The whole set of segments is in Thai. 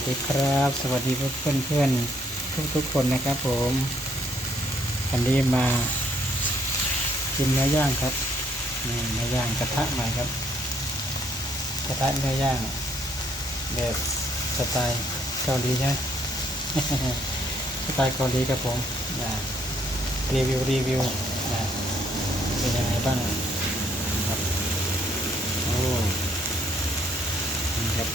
วัสดีครับ สวัสดีเพื่อนเพื่อนทุกทุกคนนะครับผมวันนี้มากินเนื้อย่างครับนี่เนื้อย่างกระทะใหม่ครับ กระทะเนื้อย่างแบบสไตล์เกาหลีใช่ไหมสไตล์เกาหลีครับผมนะรีวิวรีวิวนะเป็นยังไงบ้างครับโอ้นี่ครับ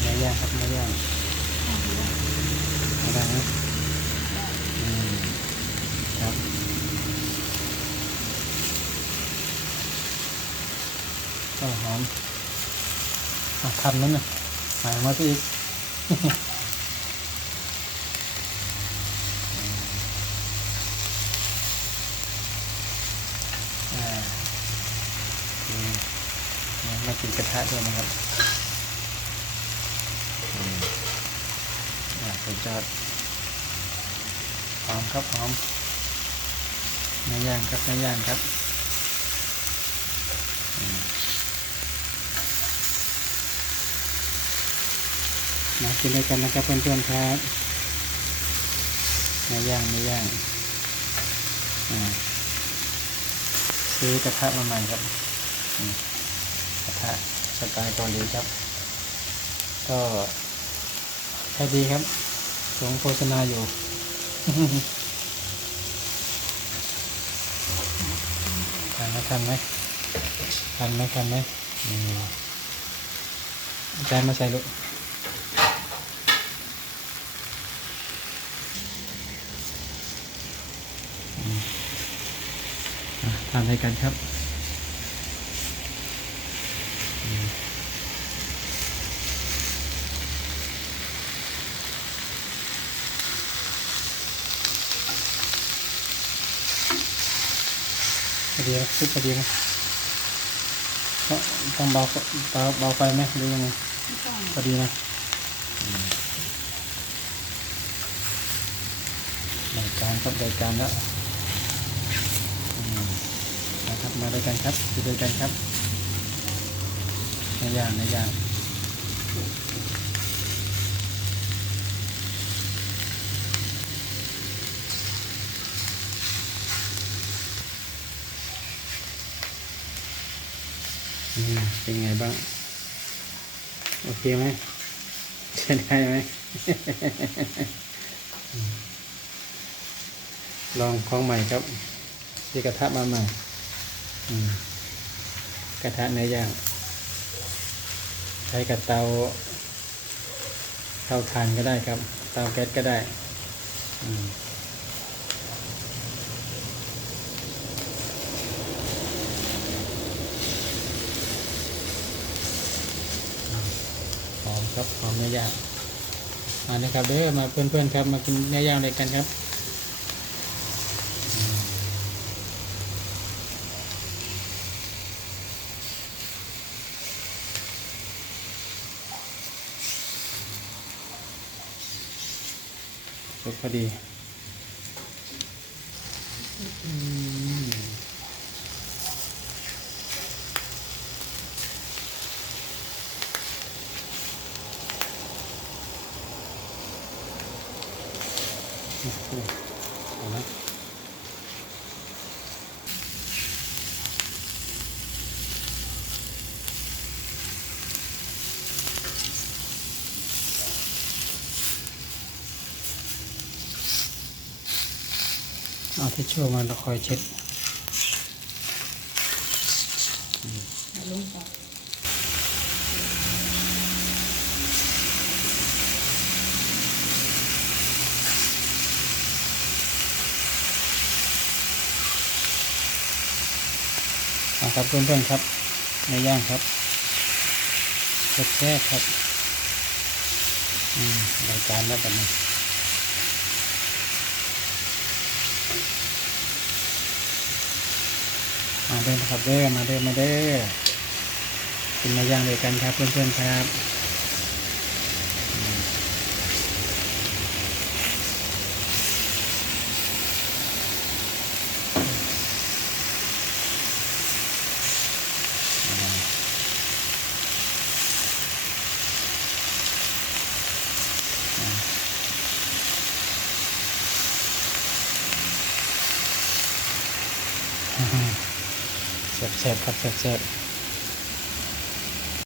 เนื้อ ย่างครับเนื้อย่างอะไรนะอืมครับก็หอมอะคันนั้นน่ะหมายมาที่อีกมากินกระทะด้วยนะครับ อ่าสุดยอดหอมครับหอมเนื้อย่างครับเนื้อย่างครับมากินด้วยกันนะครับเพื่อนๆครับเนื้อย่างเนื้อย่างซื้อกระทะมาใหม่ครับกระทะสไตล์เกาหลีครับ ก็ ช้ดีครับสงโฆษณาอยู่ ทันไหมทันไหมทันไหมทันไหมอืมอาจารย์มาใส่ลูกทานให้กันครับ พอดีนะซุปพอดีนะต้องต้องเบาเบาเบาไฟไหมหรือยังไงพอดีนะรายการครับรายการแล้วนะครับมาด้วยกันครับอยู่ด้วยกันครับในอย่างในอย่าง เป็นไงบ้าง โอเคไหมใช้ได้ไหม ลองของใหม่ครับที่กระทะมาใหม่กระทะเนื้อย่าง ใช้กับเตาเตาถ่านก็ได้ครับ เตาแก๊สก็ได้ อืม ครับหอมเนื้อย่างมาเลยครับเด้อมาเพื่อนๆครับมากินเนื้อย่างด้วยกันครับสุกพอดีอืมโอ้โห เอาละเอาทิชชู่มาคอยเช็ด เอาลงก่อนาครับเพื่อนๆครับในย่างครับแซ่บครับอืมรายการแล้วกันนี้มาเด้อนะครับเด้อมาเด้อมาเด้อกินมาย่างด้วยกันครับเพื่อนๆครับ แซ่บๆครับแซ่บๆ